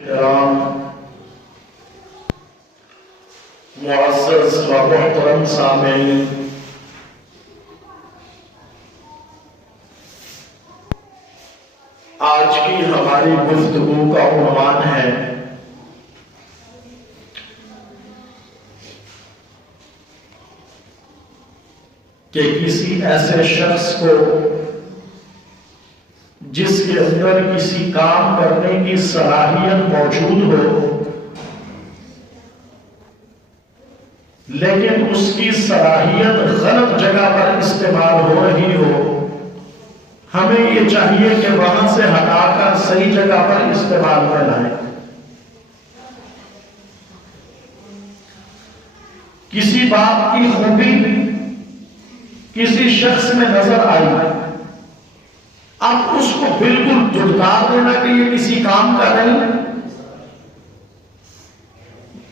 کرام، معزز و محترم سامعین، آج کی ہماری گفتگو کا عنوان ہے کہ کسی ایسے شخص کو جس کے اندر کسی کام کرنے کی صلاحیت موجود ہو لیکن اس کی صلاحیت غلط جگہ پر استعمال ہو رہی ہو، ہمیں یہ چاہیے کہ وہاں سے ہٹا کر صحیح جگہ پر استعمال میں لائیں۔ کسی بات کی خوبی کسی شخص میں نظر آئی، اب اس کو بالکل دھڑکار دینا کہ یہ کسی کام کا نہیں،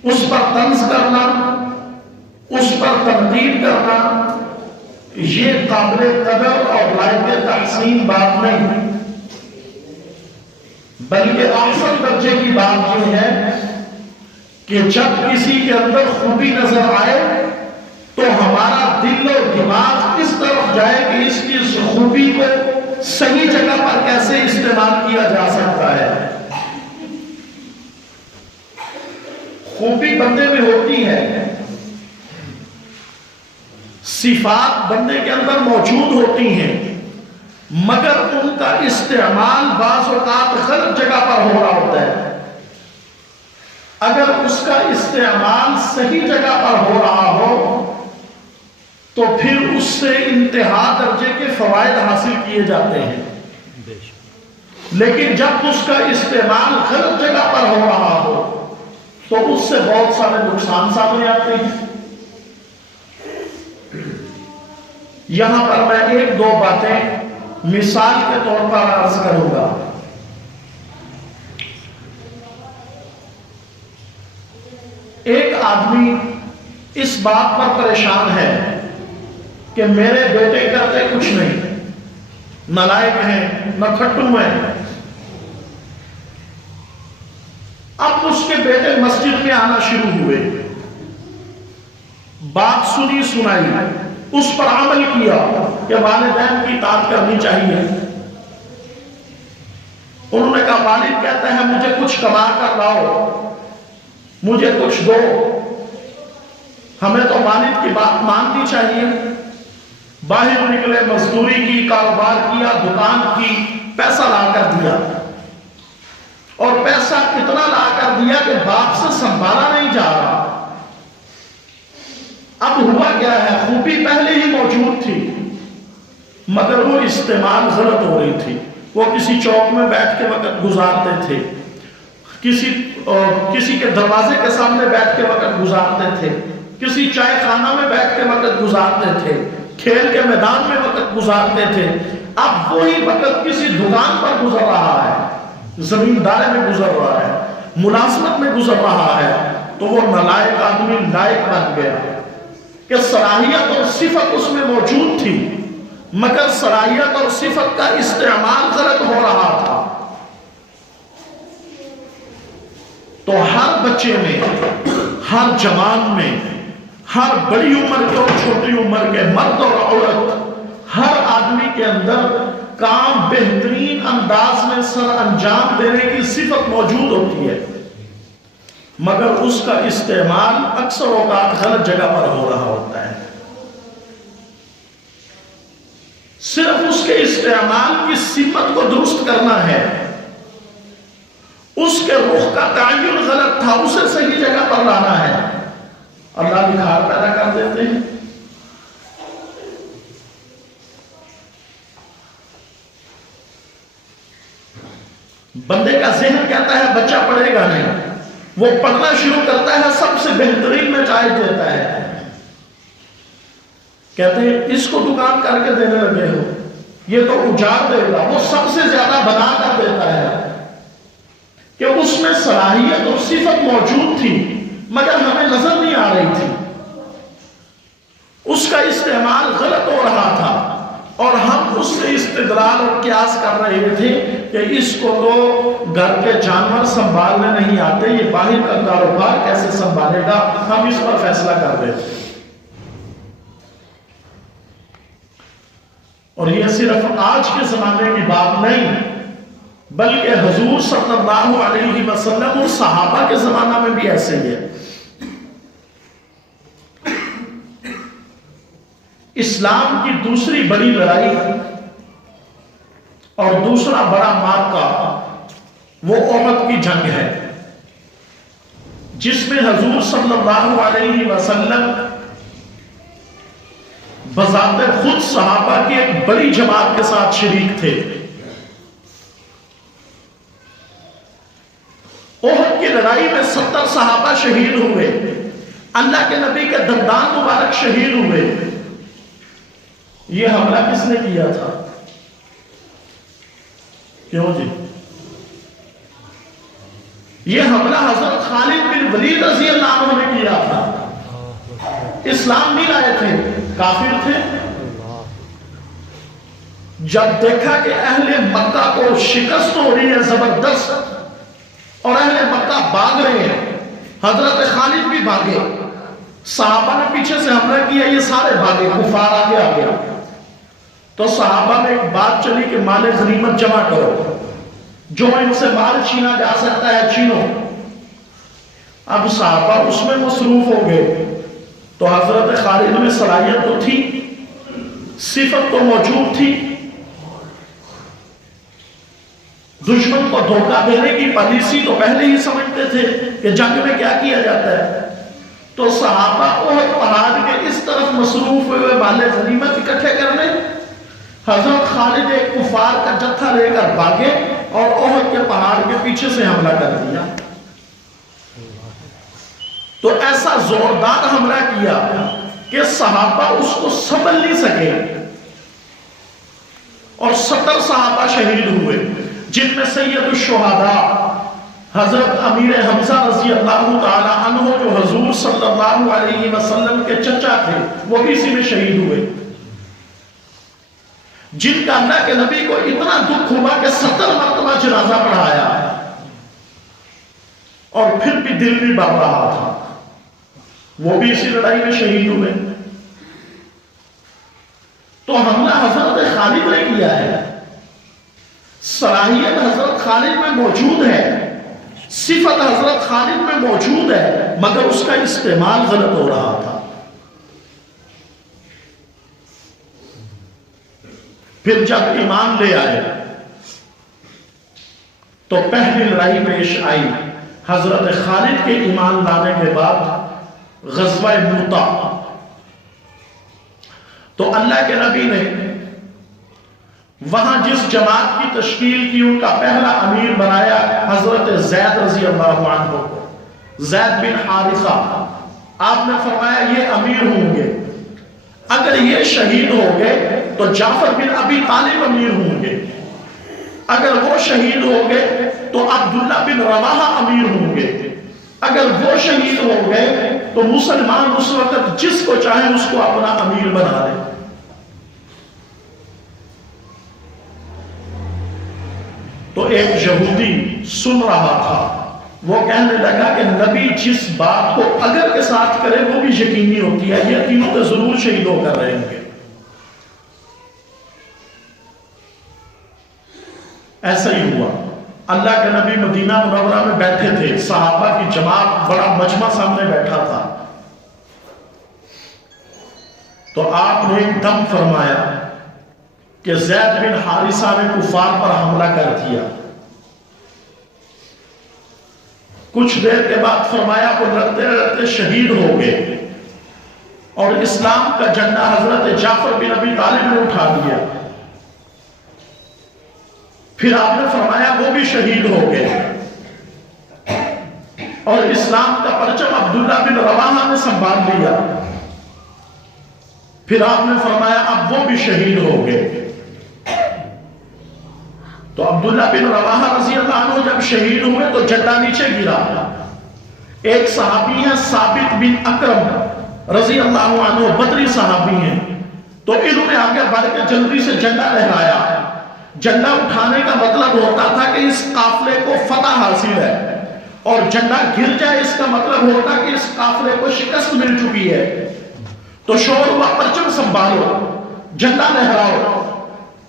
اس پر طنز کرنا، اس پر تنقید کرنا، یہ قابل قدر اور لائق تحسین بات نہیں، بلکہ اعظم درجے کی بات یہ ہے کہ جب کسی کے اندر خوبی نظر آئے تو ہمارا دل اور دماغ اس طرف جائے کہ اس کی خوبی کو صحیح جگہ پر کیسے استعمال کیا جا سکتا ہے۔ خوبی بندے میں ہوتی ہے، صفات بندے کے اندر موجود ہوتی ہیں، مگر ان کا استعمال بعض اوقات غلط جگہ پر ہو رہا ہوتا ہے۔ اگر اس کا استعمال صحیح جگہ پر ہو رہا ہو تو پھر اس سے انتہا درجے کے فوائد حاصل کیے جاتے ہیں، لیکن جب اس کا استعمال غلط جگہ پر ہو رہا ہو تو اس سے بہت سارے نقصان سامنے آتے ہیں۔ یہاں پر میں ایک دو باتیں مثال کے طور پر عرض کروں گا۔ ایک آدمی اس بات پر پریشان ہے کہ میرے بیٹے کرتے کچھ نہیں، نالائق ہیں، نکھٹو ہیں۔ اب اس کے بیٹے مسجد میں آنا شروع ہوئے، بات سنی سنائی، اس پر عمل کیا کہ والدین کی اطاعت کرنی چاہیے۔ انہوں نے کہا والد کہتا ہے مجھے کچھ کما کر لاؤ، مجھے کچھ دو، ہمیں تو والد کی بات ماننی چاہیے۔ باہر نکلے، مزدوری کی، کاروبار کیا، دکان کی، پیسہ لا کر دیا، اور پیسہ اتنا لا کر دیا کہ باپ سے سنبھالا نہیں جا رہا۔ اب ہوا کیا ہے، خوبی پہلے ہی موجود تھی مگر وہ استعمال غلط ہو رہی تھی۔ وہ کسی چوک میں بیٹھ کے وقت گزارتے تھے، کسی کے دروازے کے سامنے بیٹھ کے وقت گزارتے تھے، کسی چائے خانہ میں بیٹھ کے وقت گزارتے تھے، کھیل کے میدان میں وقت گزارتے تھے۔ اب وہی وقت کسی دکان پر گزر رہا ہے، زمینداری میں گزر رہا ہے، ملازمت میں گزر رہا ہے، تو وہ نالائق آدمی لائق بن گیا کہ صلاحیت اور صفت اس میں موجود تھی مگر صلاحیت اور صفت کا استعمال غلط ہو رہا تھا۔ تو ہر بچے میں، ہر جوان میں، ہر بڑی عمر کے اور چھوٹی عمر کے، مرد اور عورت، ہر آدمی کے اندر کام بہترین انداز میں سر انجام دینے کی صفت موجود ہوتی ہے مگر اس کا استعمال اکثر اوقات غلط جگہ پر ہو رہا ہوتا ہے۔ صرف اس کے استعمال کی سمت کو درست کرنا ہے۔ اس کے رخ کا تعین غلط تھا، اسے صحیح جگہ پر لانا ہے، اللہ بخار پیدا کر دیتے ہیں۔ بندے کا ذہن کہتا ہے بچہ پڑھے گا نہیں، وہ پڑھنا شروع کرتا ہے، سب سے بہترین نتائج دیتا ہے، کہتے ہیں اس کو دکان کر کے دینے لگے ہو، یہ تو اجاڑ دے گا، وہ سب سے زیادہ بنا کر دیتا ہے کہ اس میں صلاحیت اور صفت موجود تھی مگر ہمیں نظر نہیں آ رہی تھی، اس کا استعمال غلط ہو رہا تھا۔ اور ہم اس سے استدلال اور قیاس کر رہے تھے کہ اس کو تو گھر کے جانور سنبھالنے نہیں آتے، یہ باہر کا کاروبار کیسے سنبھالے گا، ہم اس پر فیصلہ کر رہے تھے۔ اور یہ صرف آج کے زمانے کی بات نہیں، بلکہ حضور صلی اللہ علیہ وسلم اور صحابہ کے زمانہ میں بھی ایسے ہی ہے۔ اسلام کی دوسری بڑی لڑائی اور دوسرا بڑا معرکہ وہ احد کی جنگ ہے، جس میں حضور صلی اللہ علیہ وسلم بذات خود صحابہ کی ایک بڑی جماعت کے ساتھ شریک تھے۔ احد کی لڑائی میں 70 صحابہ شہید ہوئے، اللہ کے نبی کے دندان مبارک شہید ہوئے۔ یہ حملہ کس نے کیا تھا؟ کیوں جی؟ یہ حملہ حضرت خالد بن ولید رضی اللہ عنہ نے کیا تھا۔ اسلام نہیں لائے تھے، کافر تھے۔ جب دیکھا کہ اہل مکہ کو شکست ہو رہی ہے زبردست اور اہل مکہ بھاگ رہے ہیں، حضرت خالد بھی بھاگے، صحابہ نے پیچھے سے حملہ کیا، یہ سارے بھاگے، کفار آگے آ گیا۔ تو صحابہ میں ایک بات چلی کہ مال غنیمت جمع کرو، جو ان سے مال چھینا جا سکتا ہے چھینو۔ اب صحابہ اس میں مصروف ہو گئے، تو حضرت خالد میں صلاحیت تو تھی، صفت تو موجود تھی، دشمن کو دھوکہ دینے کی پالیسی تو پہلے ہی سمجھتے تھے کہ جنگ میں کیا کیا جاتا ہے۔ تو صحابہ احد پہاڑ کے اس طرف مصروف ہوئے مال غنیمت اکٹھے کرنے، حضرت خالد ایک کفار کا جتھا لے کر بھاگے اور احد کے پہاڑ کے پیچھے سے حملہ کر دیا۔ تو ایسا زوردار حملہ کیا کہ صحابہ اس کو سنبھل نہیں سکے اور 70 صحابہ شہید ہوئے، جن میں سید الشہداء حضرت امیر حمزہ رضی اللہ تعالی عنہ جو حضور صلی اللہ علیہ وسلم کے چچا تھے، وہ بھی اسی میں شہید ہوئے، جن کا اللہ کے نبی کو اتنا دکھ ہوا کہ 70 مرتبہ جنازہ پڑھایا اور پھر بھی دل نہیں بھر رہا تھا، وہ بھی اسی لڑائی میں شہید ہوئے۔ تو حملہ حضرت خالد نے کیا ہے، صلاحیت حضرت خالد میں موجود ہے، صفت حضرت خالد میں موجود ہے، مگر اس کا استعمال غلط ہو رہا تھا۔ پھر جب ایمان لے آئے تو پہلی لڑائی پیش آئی حضرت خالد کے ایمان لانے کے بعد غزوہ موتا۔ تو اللہ کے نبی نے وہاں جس جماعت کی تشکیل کی ان کا پہلا امیر بنایا حضرت زید رضی اللہ عنہ کو، زید بن حارثہ۔ آپ نے فرمایا یہ امیر ہوں گے، اگر یہ شہید ہو گئے تو جعفر بن ابی طالب امیر ہوں گے، اگر وہ شہید ہو گئے تو عبداللہ بن رواحہ امیر ہوں گے، اگر وہ شہید ہو گئے تو مسلمان اس وقت جس کو چاہیں اس کو اپنا امیر بنا لیں۔ تو ایک یہودی سن رہا تھا، وہ کہنے لگا کہ نبی جس بات کو اگر کے ساتھ کرے وہ بھی یقینی ہوتی ہے، یہ تینوں تو ضرور شہید ہو کر رہیں گے۔ ایسا ہی ہوا، اللہ کے نبی مدینہ منورہ میں بیٹھے تھے، صحابہ کی جماعت بڑا مجمع سامنے بیٹھا تھا، تو آپ نے ایک دم فرمایا کہ زید بن حارثہ نے کفار پر حملہ کر دیا۔ کچھ دیر کے بعد فرمایا وہ لڑتے لڑتے شہید ہو گئے اور اسلام کا جھنڈا حضرت جعفر بن ابی طالب نے اٹھا دیا۔ پھر آپ نے فرمایا وہ بھی شہید ہو گئے اور اسلام کا پرچم عبداللہ بن رواحہ نے سنبھال لیا۔ پھر آپ نے فرمایا اب وہ بھی شہید ہو گئے۔ تو عبداللہ بن رواحہ رضی اللہ عنہ جب شہید ہوئے تو جھنڈا نیچے گرا۔ ایک صحابی ہیں ثابت بن اکرم رضی اللہ عنہ، بدری صحابی ہیں، تو انہوں نے آگے بڑھ کے جلدی سے جھنڈا لہرایا. جھنڈا اٹھانے کا مطلب ہوتا تھا کہ اس قافلے کو فتح حاصل ہے، اور جھنڈا گر جائے اس کا مطلب ہوتا کہ اس قافلے کو شکست مل چکی ہے. تو شور ہوا پرچم سنبھالو، جھنڈا لہراؤ.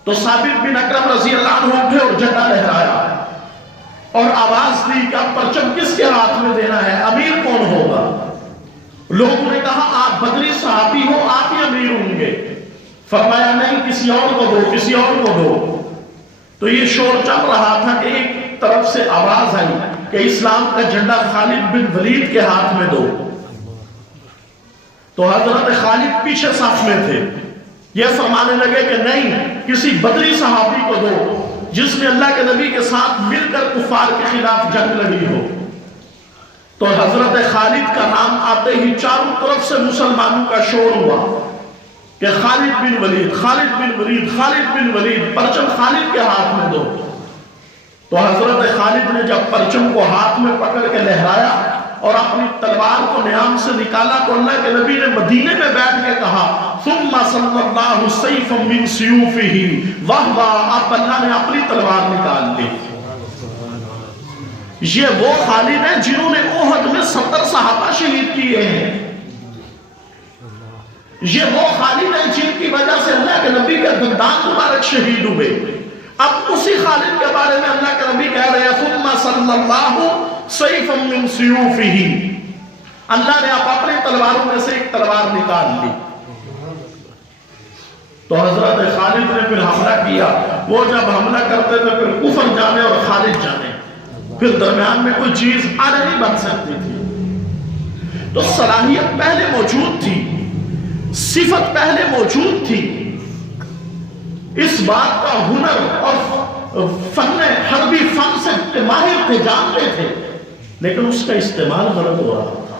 تو ثابت بن اکرم رضی اللہ عنہ اٹھے اور جھنڈا لہرایا اور آواز دی کہ اب پرچم کس کے ہاتھ میں دینا ہے، امیر کون ہوگا؟ لوگوں نے کہا آپ بدری صحابی ہو، آپ ہی امیر ہوں گے. فرمایا نہیں، کسی اور کو دو، کسی اور کو دو. تو یہ شور چل رہا تھا کہ ایک طرف سے آواز آئی کہ اسلام کا جھنڈا خالد بن ولید کے ہاتھ میں دو. تو حضرت خالد پیچھے صف میں تھے، یہ فرمانے لگے کہ نہیں، کسی بدری صحابی کو دو جس نے اللہ کے نبی کے ساتھ مل کر کفار کے خلاف جنگ لڑی ہو. تو حضرت خالد کا نام آتے ہی چاروں طرف سے مسلمانوں کا شور ہوا کہ خالد بن ولید، خالد بن ولید، خالد بن ولید، پرچم خالد کے ہاتھ میں دو. تو حضرت خالد نے جب پرچم کو ہاتھ میں پکڑ کے لہرایا اور اپنی تلوار کو نیام سے نکالا تو اللہ کے نبی نے مدینے میں بیٹھ کے کہا ثم صلی اللہ سیفا من سیوفہ واہ واہ، اب اللہ نے اپنی تلوار نکال لی. یہ وہ خالد ہیں جنہوں نے احد میں 70 صحابہ شہید کیے ہیں. یہ وہ خالد ہیں جن کی وجہ سے اللہ کے نبی کے دندان مبارک شہید ہوئے. اب اسی خالد کے بارے میں اللہ کے نبی کہہ رہے ہیں ثم صلی اللہ سیفا من سیوفہ، اللہ نے اب اپنے تلواروں میں سے ایک تلوار نکال لی. تو حضرت خالد نے پھر حملہ کیا. وہ جب حملہ کرتے تھے پھر کفر جانے اور خالد جانے، پھر درمیان میں کوئی چیز آنے نہیں بن سکتی تھی. تو صلاحیت پہلے موجود تھی، صفت پہلے موجود تھی، اس بات کا ہنر اور فن حربی فن سے ماہر تھے، جانتے تھے، لیکن اس کا استعمال غلط ہو رہا تھا.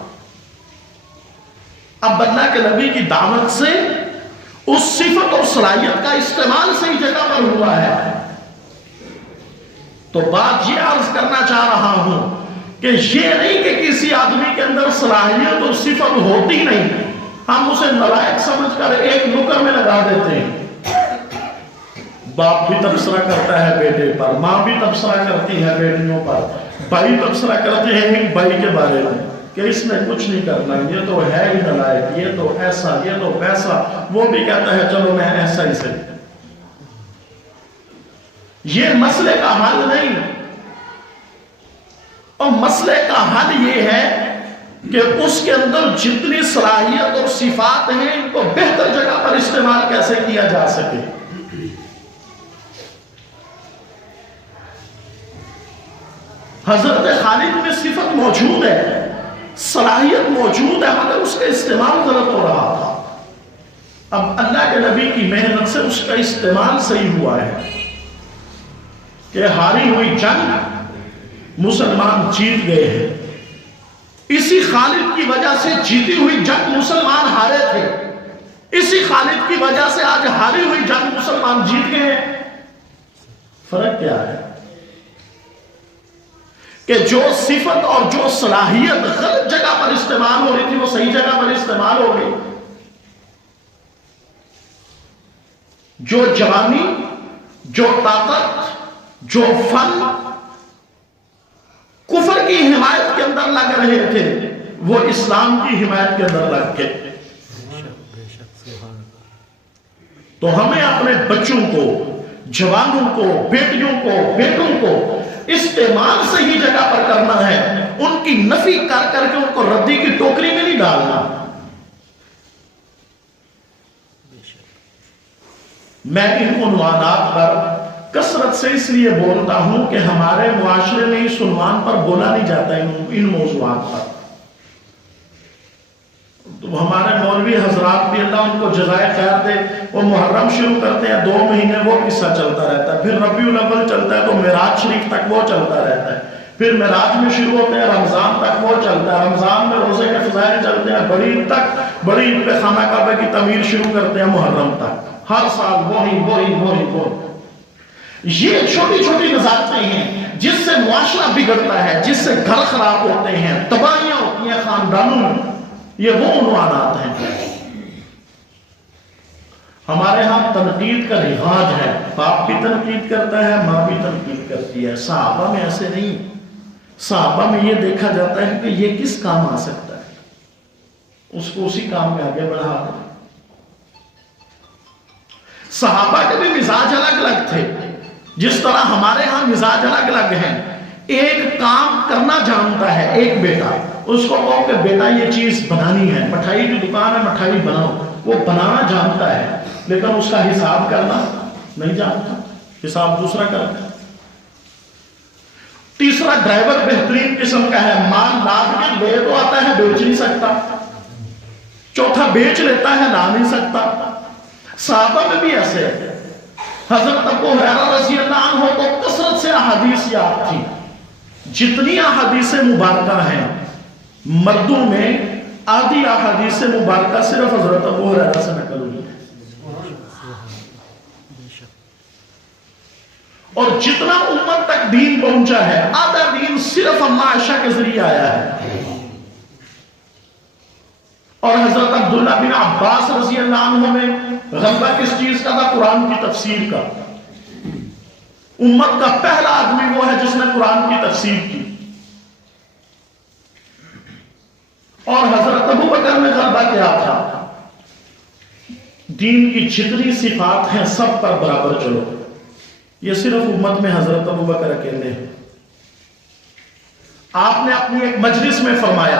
اب اللہ کے نبی کی دعوت سے اس صفت اور صلاحیت کا استعمال صحیح جگہ پر ہوا ہے. تو بات یہ عرض کرنا چاہ رہا ہوں کہ یہ نہیں کہ کسی آدمی کے اندر صلاحیت اور صفت ہوتی نہیں، ہم اسے نالائق سمجھ کر ایک نکر میں لگا دیتے ہیں. باپ بھی تبصرہ کرتا ہے بیٹے پر، ماں بھی تبصرہ کرتی ہے بیٹیوں پر، بھائی تبصرہ کرتے ہیں ایک بھائی کے بارے میں کہ اس نے کچھ نہیں کرنا، یہ تو ہے ہی نالائق، یہ تو ایسا، یہ تو ویسا. وہ بھی کہتا ہے چلو میں ایسا ہی سے. یہ مسئلے کا حل نہیں، اور مسئلے کا حل یہ ہے کہ اس کے اندر جتنی صلاحیت اور صفات ہیں ان کو بہتر جگہ پر استعمال کیسے کیا جا سکے. حضرت خالد میں صفت موجود ہے، صلاحیت موجود ہے، مگر اس کا استعمال غلط ہو رہا تھا. اب اللہ کے نبی کی محنت سے اس کا استعمال صحیح ہوا ہے کہ ہاری ہوئی جنگ مسلمان جیت گئے ہیں. اسی خالد کی وجہ سے جیتی ہوئی جنگ مسلمان ہارے تھے، اسی خالد کی وجہ سے آج ہاری ہوئی جنگ مسلمان جیت گئے ہیں. فرق کیا ہے کہ جو صفت اور جو صلاحیت غلط جگہ پر استعمال ہو رہی تھی وہ صحیح جگہ پر استعمال ہو گئی. جو جوانی، جو طاقت، جو فن کفر کی حمایت کے اندر لگ رہے تھے وہ اسلام کی حمایت کے اندر لگ گئے. تو ہمیں اپنے بچوں کو، جوانوں کو، بیٹیوں کو، بیٹوں کو استعمال صحیح جگہ پر کرنا ہے، ان کی نفی کر کر کے ان کو ردی کی ٹوکری میں نہیں ڈالنا. میں ان عنوانات پر کثرت سے اس لیے بولتا ہوں کہ ہمارے معاشرے میں اس عنوان پر بولا نہیں جاتا ان موضوعات پر. تو ہمارے مولوی حضرات بھی اللہ ان کو جزائے خیر دے، وہ محرم شروع کرتے ہیں 2 مہینے وہ قصہ چلتا رہتا ہے، پھر ربیع الاول چلتا ہے تو معراج شریف تک وہ چلتا رہتا ہے، پھر معراج میں شروع ہوتے ہیں رمضان تک وہ چلتا ہے، رمضان میں روزے کے فضائل چلتے ہیں، بڑی عید تک، بڑی عید پہ خانہ کعبہ کی تعمیر شروع کرتے ہیں محرم تک. ہر سال وہی یہ چھوٹی چھوٹی نظارتیں ہیں جس سے معاشرہ بگڑتا ہے، جس سے گھر خراب ہوتے ہیں، تباہیاں ہوتی ہیں خاندانوں میں. یہ وہ عنوانات ہیں. ہمارے ہاں تنقید کا رواج ہے، باپ بھی تنقید کرتا ہے، ماں بھی تنقید کرتی ہے. صحابہ میں ایسے نہیں. صحابہ میں یہ دیکھا جاتا ہے کہ یہ کس کام آ سکتا ہے، اس کو اسی کام میں آگے بڑھا دیں. صحابہ کے بھی مزاج الگ الگ تھے، جس طرح ہمارے ہاں مزاج الگ الگ ہیں. ایک کام کرنا جانتا ہے ایک بیٹا، اس کو کہو کہ بیٹا یہ چیز بنانی ہے، مٹھائی کی دکان ہے مٹھائی بناؤ، وہ بنانا جانتا ہے لیکن اس کا حساب کرنا نہیں جانتا، حساب دوسرا کرتا ہے. تیسرا ڈرائیور بہترین قسم کا ہے، مال لاد کے لے تو آتا ہے بیچ نہیں سکتا. چوتھا بیچ لیتا ہے لا نہیں سکتا. صحابہ میں بھی ایسے ہے. حضرت ابو ہریرہ رضی اللہ عنہ کو کثرت سے احادیث یاد تھی. جتنی احادیث مبارکہ ہیں مردوں میں آدھی احادیث مبارکہ صرف حضرت ابو ہریرہ سے نقل ہوئی ہے. اور جتنا امت تک دین پہنچا ہے آدھا دین صرف اما عائشہ کے ذریعے آیا ہے. اور حضرت عبداللہ بن عباس رضی اللہ عنہ میں غلبہ کس چیز کا تھا؟ قرآن کی تفسیر کا. امت کا پہلا آدمی وہ ہے جس نے قرآن کی تفسیر کی. اور حضرت ابو بکر میں غلبہ کیا تھا؟ دین کی جتنی صفات ہیں سب پر برابر چلو. یہ صرف امت میں حضرت ابو بکر اکیلے ہیں. آپ نے اپنی ایک مجلس میں فرمایا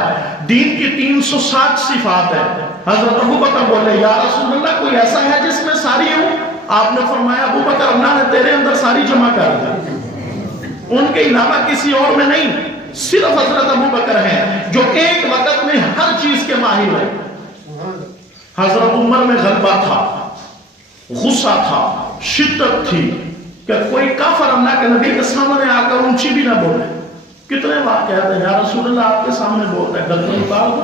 دین کی 360 صفات ہے. حضرت ابو بکر بولے یا رسول اللہ کوئی ایسا ہے جس میں ساری ہوں؟ آپ نے فرمایا ابو بکر اللہ نے تیرے اندر ساری جمع کر دی، ان کے علاوہ کسی اور میں نہیں. صرف حضرت ابو بکر ہیں جو ایک وقت میں ہر چیز کے ماہر ہیں. حضرت عمر میں غلبہ تھا، غصہ تھا، شدت تھی کہ کوئی کافر اللہ کے نبی کے سامنے آ کر اونچی بھی نہ بولے. کتنے واقعات ہیں، یا رسول اللہ آپ کے سامنے بولتا ہے گردن اتار دو،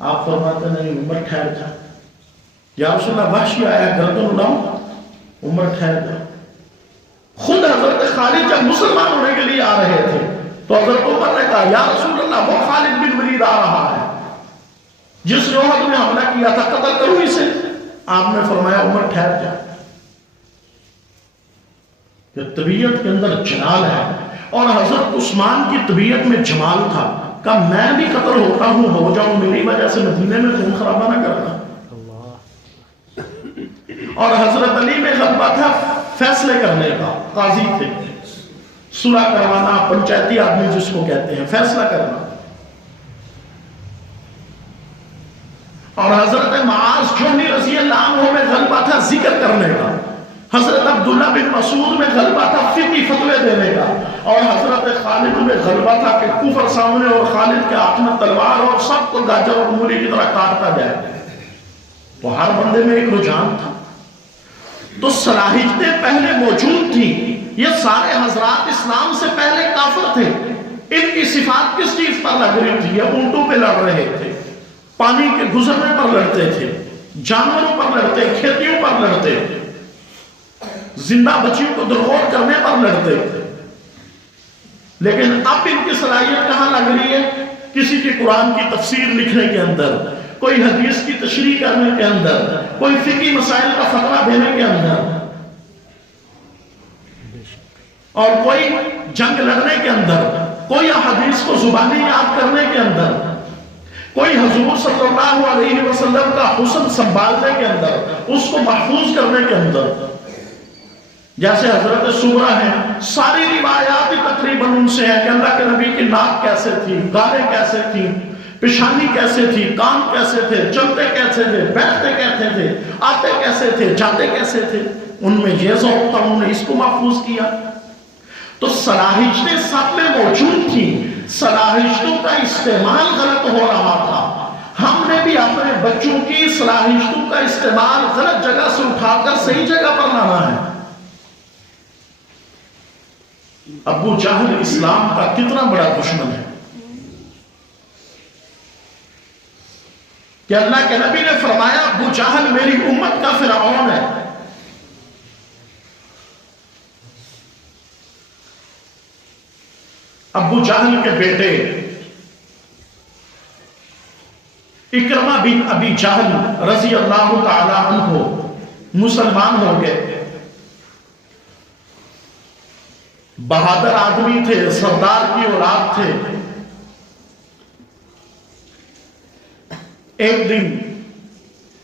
آپ فرماتے نہیں عمر ٹھہر جا. یا رسول اللہ وحشی آیا گردن اڑاؤ، عمر ٹھہر جا. خود حضرت خالد جب مسلمان ہونے کے لیے آ رہے تھے تو حضرت عمر نے کہا یا رسول اللہ وہ خالد بن ولید آ رہا ہے جس نے احد میں حملہ کیا تھا، قتل کرو اسے. آپ نے فرمایا عمر ٹھہر جا. یہ طبیعت کے اندر جلال ہے. اور حضرت عثمان کی طبیعت میں جمال تھا کہ میں بھی قتل ہوتا ہوں ہو جاؤں، میری وجہ سے مدینے میں خون خرابہ نہ کرنا. اور حضرت علی میں غلبہ تھا فیصلے کرنے کا، قاضی تھے، صلح کروانا، پنچایتی آدمی جس کو کہتے ہیں، فیصلہ کرنا. اور حضرت معاذ جوہنی رضی اللہ عنہ میں غلبہ تھا ذکر کرنے کا. حضرت عبداللہ بن مسعود میں غلبہ تھا فقہی فتوے دینے کا. اور حضرت خالد میں غلبہ تھا کہ کفر سامنے اور خالد کے ہاتھ میں تلوار اور سب کو گاجر اور مولی کی طرح کاٹتا جائے. تو ہر بندے میں ایک رجحان تھا. تو صلاحیتیں پہلے موجود تھی. یہ سارے حضرات اسلام سے پہلے کافر تھے. ان کی صفات کس چیز پر لگ رہی تھی؟ یہ اونٹوں پہ لڑ رہے تھے، پانی کے گزرنے پر لڑتے تھے، جانوروں پر لڑتے، کھیتیوں پر لڑتے، زندہ بچیوں کو درغور کرنے پر لڑتے. لیکن اب ان کی صلاحیت کہاں لگ رہی ہے؟ کسی کی قرآن کی تفسیر لکھنے کے اندر، کوئی حدیث کی تشریح کرنے کے اندر، کوئی فقہی مسائل کا فتویٰ دینے کے اندر، اور کوئی جنگ لڑنے کے اندر، کوئی حدیث کو زبانی یاد کرنے کے اندر، کوئی حضور صلی اللہ علیہ وسلم کا حسن سنبھالنے کے اندر، اس کو محفوظ کرنے کے اندر. جیسے حضرت سمرہ ہیں، ساری روایات تقریباً ان سے ہیں کہ اللہ کے نبی کی ناک کیسے تھی، گالیں کیسے تھی، پیشانی کیسے تھی، کان کیسے تھے، چلتے کیسے تھے، بیٹھتے کیسے تھے، آتے کیسے تھے، جاتے کیسے تھے. ان میں یہ ذوق تھا، انہوں نے اس کو محفوظ کیا. تو صلاحیتیں سب میں موجود تھیں. صلاحیتوں کا استعمال غلط ہو رہا تھا. ہم نے بھی اپنے بچوں کی صلاحیتوں کا استعمال غلط جگہ سے اٹھا کر صحیح جگہ پر لانا ہے. ابو جہل اسلام کا کتنا بڑا دشمن ہے کہ اللہ کے نبی نے فرمایا ابو جہل میری امت کا فرعون ہے. ابو جہل کے بیٹے اکرمہ بن ابی جہل رضی اللہ تعالی عنہ مسلمان ہو گئے. بہادر آدمی تھے, سردار کی اولاد تھے. ایک دن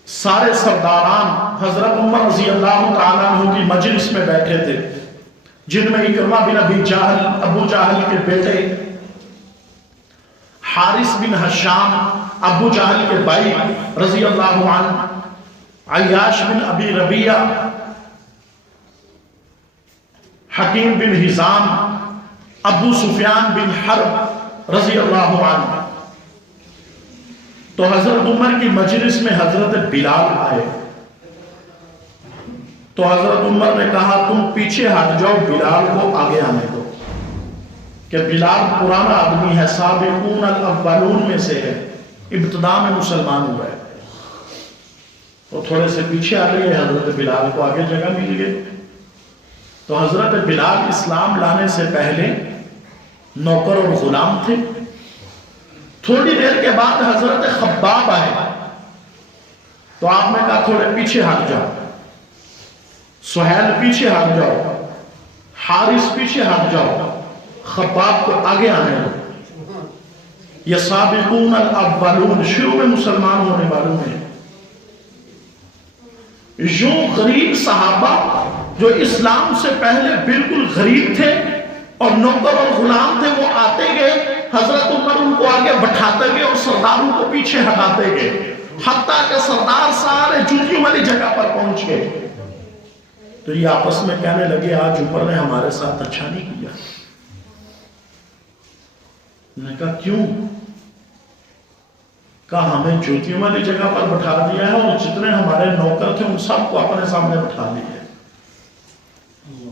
سارے سرداران حضرت عمر رضی اللہ تعالیٰ عنہ کی مجلس میں بیٹھے تھے, جن میں اکرمہ بن ابی جہل, ابو جہل کے بیٹے, حارث بن ہشام, ابو جہل کے بھائی رضی اللہ عنہ, عیاش بن ابی ربیعہ, حکیم بن حزام, ابو سفیان بن حرب رضی اللہ عنہ. تو حضرت عمر کی مجلس میں حضرت بلال آئے. تو حضرت عمر نے کہا تم پیچھے ہٹ جاؤ, بلال کو آگے آنے دو, کہ بلال پرانا آدمی ہے, سابقون الاولون میں سے ہے, ابتدا میں مسلمان ہوا ہے. تو تھوڑے سے پیچھے آ گئے, حضرت بلال کو آگے جگہ مل گئی. تو حضرت بلال اسلام لانے سے پہلے نوکر اور غلام تھے. تھوڑی دیر کے بعد حضرت خباب آئے. تو آپ نے کہا تھوڑے پیچھے ہٹ جاؤ, سہیل پیچھے ہٹ جاؤ, حارث پیچھے ہٹ جاؤ, خباب کو آگے آنے دو. یہ سابقون الاولون شروع میں مسلمان ہونے والوں میں. یوں غریب صحابہ جو اسلام سے پہلے بالکل غریب تھے اور نوکر اور غلام تھے, وہ آتے گئے, حضرت عمر ان کو آگے بٹھاتے گئے اور سرداروں کو پیچھے ہٹاتے گئے, حتیٰ کہ سردار سارے جوتیوں والی جگہ پر پہنچ گئے. تو یہ آپس میں کہنے لگے آج عمر نے ہمارے ساتھ اچھا نہیں کیا. نے کہا کیوں؟ کہا ہمیں جوتیوں والی جگہ پر بٹھا دیا ہے اور جتنے ہمارے نوکر تھے ان سب کو اپنے سامنے بٹھا دیا.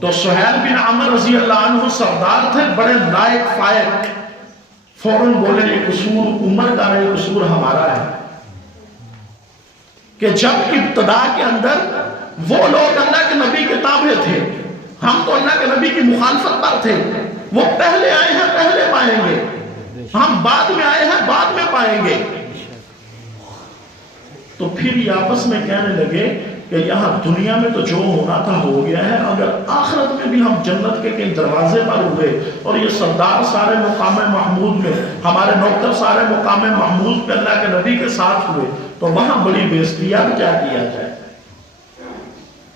تو سہیل بن عمر رضی اللہ عنہ سردار تھے, بڑے لائق فائق, فوراً بولے یہ قصور عمر کا نہیں, قصور ہمارا ہے. کہ جب ابتدا کے اندر وہ لوگ اللہ کے نبی کے تابع تھے, ہم تو اللہ کے نبی کی مخالفت پر تھے. وہ پہلے آئے ہیں پہلے پائیں گے, ہم بعد میں آئے ہیں بعد میں پائیں گے. تو پھر یہ آپس میں کہنے لگے کہ یہاں دنیا میں تو جو ہونا تھا ہو گیا ہے, اگر آخرت میں بھی ہم جنت کے کئی دروازے پر ہوئے اور یہ سردار سارے مقام محمود میں, ہمارے نوکر سارے مقام محمود پہ اللہ کے نبی کے ساتھ ہوئے, تو وہاں بڑی بےزتی, اب کیا کیا جائے.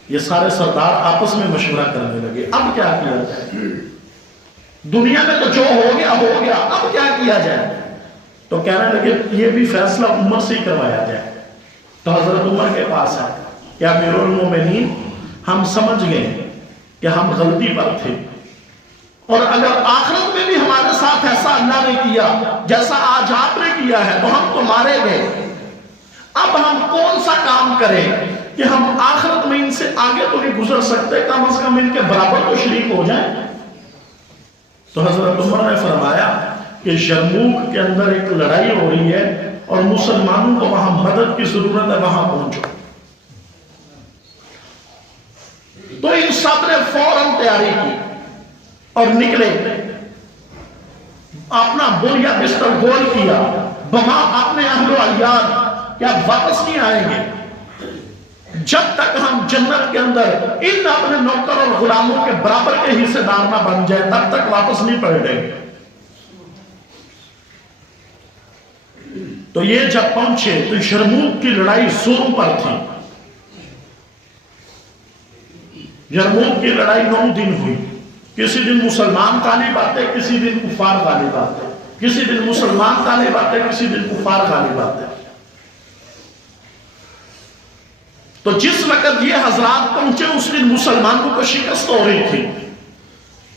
یہ سارے سردار آپس میں مشورہ کرنے لگے اب کیا کیا جائے. دنیا میں تو جو ہو گیا ہو گیا, اب کیا کیا جائے. تو کہنے لگے یہ بھی فیصلہ عمر سے ہی کروایا جائے. تو حضرت عمر کے پاس آئے, کہ امیر المومنین ہم سمجھ گئے کہ ہم غلطی پر تھے, اور اگر آخرت میں بھی ہمارے ساتھ ایسا اللہ نے کیا جیسا آج آپ نے کیا ہے تو ہم تو مارے گئے. اب ہم کون سا کام کریں کہ ہم آخرت میں ان سے آگے تو نہیں گزر سکتے, کم از کم ان کے برابر تو شریک ہو جائیں. تو حضرت عمر نے فرمایا کہ یرموک کے اندر ایک لڑائی ہو رہی ہے اور مسلمانوں کو وہاں مدد کی ضرورت ہے, وہاں پہنچو. تو ان سب نے فوراً تیاری کی اور نکلے, اپنا بوریا بستر گول کیا, وہاں اپنے اہل و عیال کیا واپس نہیں آئیں گے جب تک ہم جنت کے اندر ان اپنے نوکر اور غلاموں کے برابر کے حصے دار نہ بن جائے, تب تک واپس نہیں پلٹیں گے. تو یہ جب پہنچے تو یرموک کی لڑائی زوروں پر تھی. یرموک کی لڑائی 9 دن ہوئی. کسی دن مسلمان غالب آتے, کسی دن کفار غالب آتے, کسی دن مسلمان غالب آتے, کسی دن کفار غالب آتے. تو جس وقت یہ حضرات پہنچے اس دن مسلمانوں کو شکست ہو رہی تھی.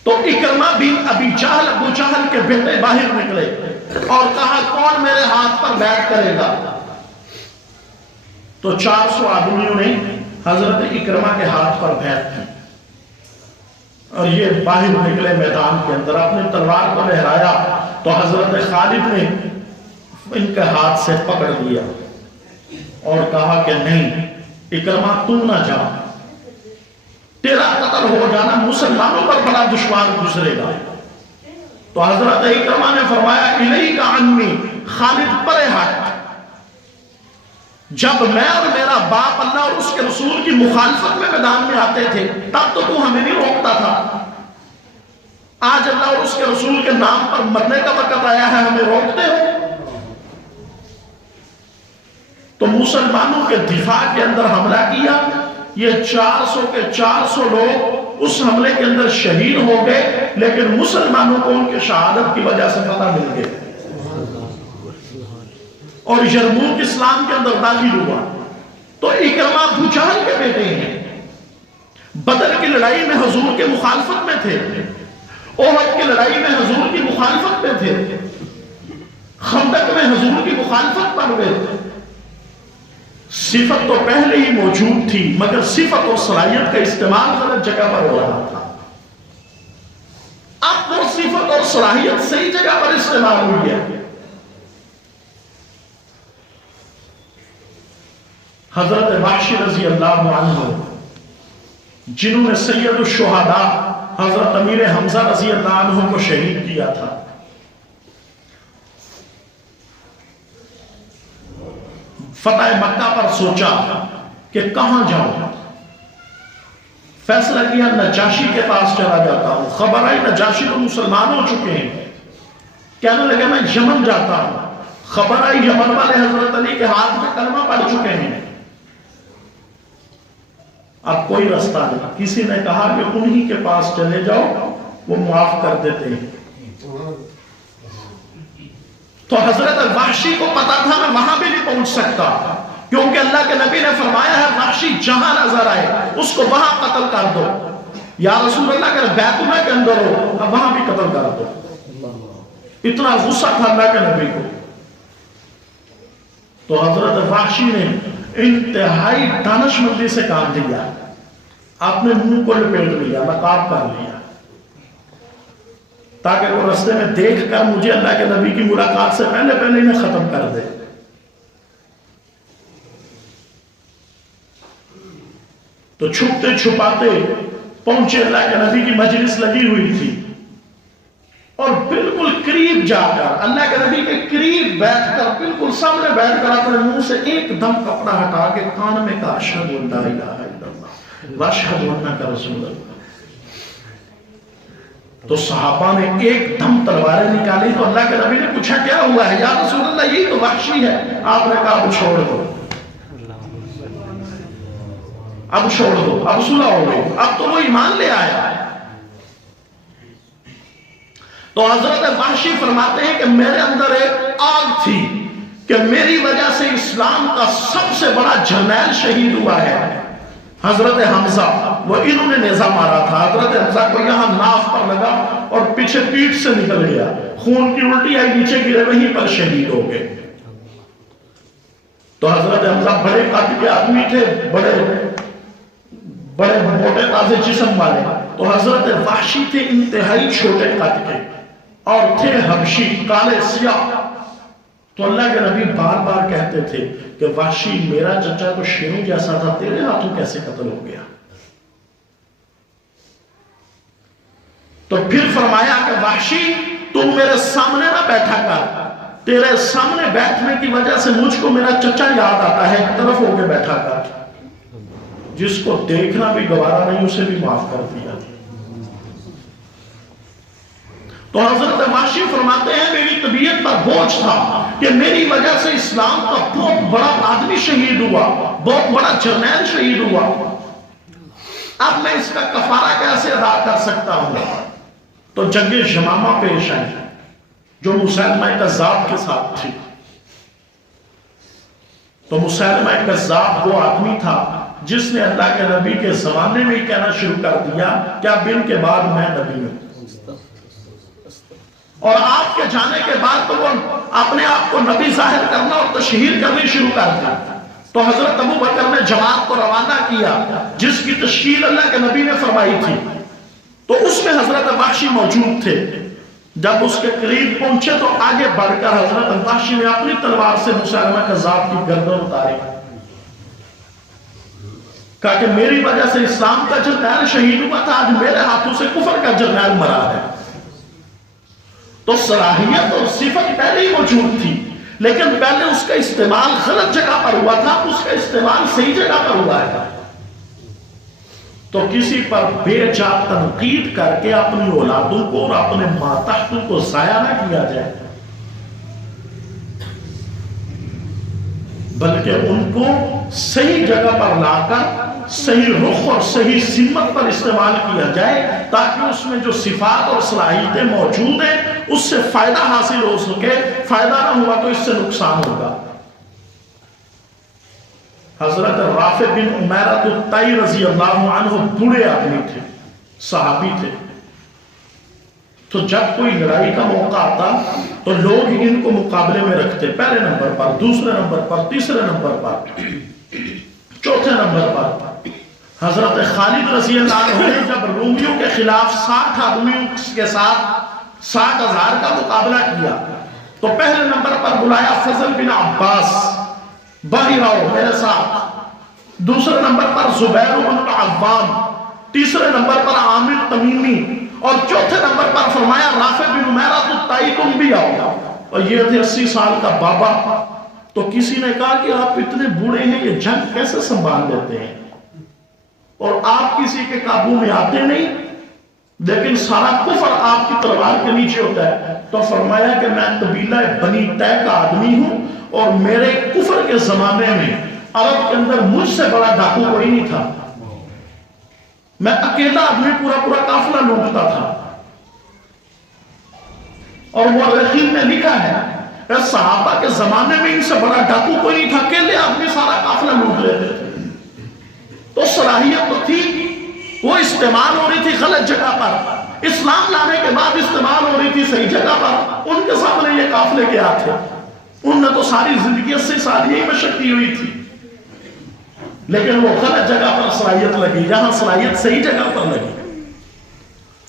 تو اکرمہ بن ابی جہل, ابو جہل کے بیٹے باہر نکلے اور کہا کون میرے ہاتھ پر بیعت کرے گا. تو 400 آدمیوں نے حضرت اکرمہ کے ہاتھ پر بیعت کی اور یہ باہر نکلے میدان کے اندر, اپنے تلوار کو لہرایا. تو حضرت خالد نے ان کے ہاتھ سے پکڑ لیا اور کہا کہ نہیں اکرمہ تو نہ جا, تیرا قتل ہو جانا مسلمانوں پر بڑا دشوار گزرے گا. تو حضرت اکرمہ نے فرمایا الیک عنی, خالد پرے ہٹ, جب میں اور میرا باپ اللہ اور اس کے رسول کی مخالفت میں میدان میں آتے تھے تب تو ہمیں نہیں روکتا تھا، آج اللہ اور اس کے رسول کے نام پر مرنے کا وقت آیا ہے، ہمیں روکتے ہو؟ تو مسلمانوں کے دفاع کے اندر حملہ کیا، یہ 400 کے 400 لوگ اس حملے کے اندر شہید ہو گئے، لیکن مسلمانوں کو ان کی شہادت کی وجہ سے فتح مل گئے اور یرموک اسلام کے اندر داخل ہوا۔ تو اکرمہ ابو جہل کے بیٹے ہیں، بدر کی لڑائی میں حضور کے مخالفت میں تھے، احد کی لڑائی میں حضور کی مخالفت میں تھے، خندق میں حضور کی مخالفت پر ہوئے تھے۔ صفت تو پہلے ہی موجود تھی، مگر صفت اور صلاحیت کا استعمال غلط جگہ پر ہو رہا تھا۔ اب وہ صفت اور صلاحیت صحیح جگہ پر استعمال ہوئی ہے۔ حضرت وحشی رضی اللہ عنہ جنہوں نے سید الشہداء حضرت امیر حمزہ رضی اللہ عنہ کو شہید کیا تھا، فتح مکہ پر سوچا کہ کہاں جاؤں، فیصلہ کیا نجاشی کے پاس چلا جاتا ہوں۔ خبر آئی نجاشی تو مسلمان ہو چکے ہیں، کہنے لگے میں یمن جاتا ہوں۔ خبر آئی یمن والے حضرت علی کے ہاتھ میں کلمہ پڑھ چکے ہیں، اب کوئی رستہ نہیں۔ کسی نے کہا کہ انہی کے پاس چلے جاؤ، وہ معاف کر دیتے ہیں۔ تو حضرت وحشی کو پتا تھا میں وہاں بھی نہیں پہنچ سکتا، کیونکہ اللہ کے نبی نے فرمایا ہے وحشی جہاں نظر آئے اس کو وہاں قتل کر دو۔ یا رسول اللہ اگر بیت اللہ کے اندر ہو اب وہاں بھی قتل کر دو۔ اتنا غصہ تھا اللہ کے نبی کو۔ تو حضرت وحشی نے انتہائی دانشمندی سے کام دیا، آپ نے منہ کو لپیٹ لیا، نقاب کر لیا، تاکہ وہ رستے میں دیکھ کر مجھے اللہ کے نبی کی ملاقات سے پہلے انہیں ختم کر دے۔ تو چھپتے چھپاتے پہنچے، اللہ کے نبی کی مجلس لگی ہوئی تھی، اور بالکل قریب جا کر اللہ کے نبی کے قریب بیٹھ کر بالکل سامنے بیٹھ کر اپنے منہ سے ایک دم کپڑا ہٹا کے کان میں کہا اشہد ان لا الہ الا اللہ واشہد انک رسول اللہ۔ تو صحابہ نے ایک دم تلواریں نکالی، تو اللہ کے نبی نے پوچھا کیا ہوا ہے؟ یا رسول اللہ یہی تو وحشی ہے۔ آپ نے کہا اب چھوڑ دو، اب چھوڑ دو، اب صلح ہو گئی، اب تو وہ ایمان لے آیا۔ تو حضرت وحشی فرماتے ہیں کہ میرے اندر ایک آگ تھی کہ میری وجہ سے اسلام کا سب سے بڑا جرنیل شہید ہوا ہے، حضرت حمزہ۔ وہ انہوں نے نیزہ مارا تھا، حضرت حمزہ کو یہاں ناف پر لگا اور پیچھے پیٹھ سے نکل گیا، خون کی الٹی آئی، نیچے گرے، وہیں پر شہید ہو گئے۔ تو حضرت حمزہ بڑے قد کے آدمی تھے، بڑے موٹے تازے جسم والے، تو حضرت وحشی تھے انتہائی چھوٹے قد کے اور تھے حبشی، کالے سیاہ۔ تو اللہ کے نبی بار بار کہتے تھے کہ وحشی میرا چچا تو شیروں جیسا تھا، تیرے ہاتھوں کیسے قتل ہو گیا؟ تو پھر فرمایا کہ وحشی تو میرے سامنے نہ بیٹھا کر، تیرے سامنے بیٹھنے کی وجہ سے مجھ کو میرا چچا یاد آتا ہے، ایک طرف ہو کے بیٹھا کر۔ جس کو دیکھنا بھی گوارا نہیں اسے بھی معاف کر دیا۔ تو حضرت وحشی فرماتے ہیں میری طبیعت پر بوجھ تھا کہ میری وجہ سے اسلام کا بہت بڑا آدمی شہید ہوا، بہت بڑا جرنیل شہید ہوا، اب میں اس کا کفارہ کیسے ادا کر سکتا ہوں؟ تو جنگ یمامہ پیش آئی جو مسیلمہ کذاب کے ساتھ تھی۔ تو مسیلمہ کذاب وہ آدمی تھا جس نے اللہ کے نبی کے زمانے میں ہی کہنا شروع کر دیا کہ اب ان کے بعد میں نبی ہوں، اور آپ کے جانے کے بعد تو وہ اپنے آپ کو نبی ظاہر کرنا اور تشہیر کرنی شروع کر دیا۔ تو حضرت ابو بکر نے جماعت کو روانہ کیا جس کی تشکیل اللہ کے نبی نے فرمائی تھی، تو اس میں حضرت وحشی موجود تھے۔ جب اس کے قریب پہنچے تو آگے بڑھ کر حضرت وحشی نے اپنی تلوار سے مسیلمہ کذاب کی گردن اتاری، کہا کہ میری وجہ سے اسلام کا جرنیل شہید ہوا تھا، آج میرے ہاتھوں سے کفر کا جرنیل مرا ہے۔ تو صلاحیت اور صفت پہلے ہی موجود تھی، لیکن پہلے اس کا استعمال غلط جگہ پر ہوا تھا، اس کا استعمال صحیح جگہ پر ہوا ہے. تو کسی پر بے جا تنقید کر کے اپنی اولادوں کو اور اپنے ماتحتوں کو ضائع نہ کیا جائے، بلکہ ان کو صحیح جگہ پر لا کر صحیح رخ اور صحیح سمت پر استعمال کیا جائے، تاکہ اس میں جو صفات اور صلاحیتیں موجود ہیں اس سے فائدہ حاصل ہو سکے. فائدہ نہ ہوا تو اس سے نقصان ہوگا. حضرت رافع بن عمیرۃ الطئی رضی اللہ عنہ بوڑھے آدمی تھے، صحابی تھے. تو جب کوئی لڑائی کا موقع آتا تو لوگ ان کو مقابلے میں رکھتے، پہلے نمبر پر، دوسرے نمبر پر، تیسرے نمبر پر، چوتھے نمبر پر. حضرت خالد رضی اللہ عنہ نے جب رومیوں کے خلاف 60 آدمیوں کے ساتھ 60,000 کا مقابلہ کیا تو پہلے نمبر پر بلایا فضل بن عباس، باہر آؤ میرے ساتھ. دوسرے نمبر پر زبیر بن العوام، تیسرے نمبر پر عامر تمیمی، اور چوتھے نمبر پر فرمایا رافع بن عمیرۃ الطئی تم بھی آؤ. اور یہ تھے 80 سال کا بابا. تو کسی نے کہا کہ آپ اتنے بوڑھے ہیں، یہ جنگ کیسے سنبھال لیتے ہیں اور آپ کسی کے قابو میں آتے نہیں، لیکن سارا کفر آپ کی تلوار کے نیچے ہوتا ہے. تو فرمایا کہ میں قبیلہ بنی طے کا آدمی ہوں اور میرے کفر کے زمانے میں عرب کے اندر مجھ سے بڑا ڈاکو کوئی نہیں تھا. میں اکیلا آدمی پورا قافلہ لوٹتا تھا. اور مورخین نے لکھا ہے صحابہ کے زمانے میں ان سے بڑا ڈاکو کوئی نہیں تھا، اکیلے آدمی سارا قافلہ لوٹ لیتے تھے. تو صلاحیت تو تھی، وہ استعمال ہو رہی تھی غلط جگہ پر. اسلام لانے کے بعد استعمال ہو رہی تھی صحیح جگہ پر. ان کے سامنے یہ قافلے کیا تھے؟ ان نے تو ساری زندگی 80 سال یہی مشقت ہوئی تھی، لیکن وہ غلط جگہ پر صلاحیت لگی، جہاں صلاحیت صحیح جگہ پر لگی.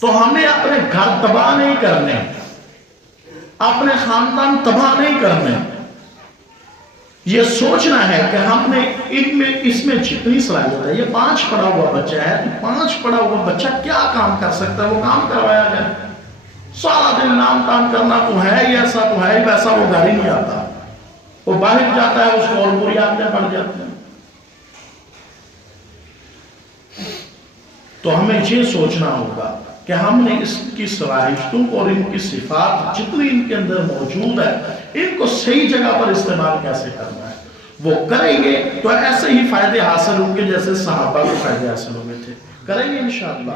تو ہمیں اپنے گھر تباہ نہیں کرنے، اپنے خاندان تباہ نہیں کرنے. یہ سوچنا ہے کہ ہم نے اس میں جتنی صلاحیت ہے، یہ 5 پڑھا ہوا بچہ ہے، 5 پڑھا ہوا بچہ کیا کام کر سکتا ہے، وہ کام کروایا جائے. سارا دن نام کام کرنا تو ہے ہی، ایسا تو ہے ہی، ویسا وہ گھر ہی نہیں آتا. وہ باہر جاتا ہے، اس کو اور بری عادتیں پڑ جاتی ہیں. تو ہمیں یہ سوچنا ہوگا کہ ہم نے اس کی صلاحیتوں کو اور ان کی صفات جتنی ان کے اندر موجود ہے، ان کو صحیح جگہ پر استعمال کیسے کرنا ہے. وہ کریں گے تو ایسے ہی فائدے حاصل ہوں گے جیسے صحابہ کو فائدے حاصل ہوئے تھے. کریں گے انشاءاللہ.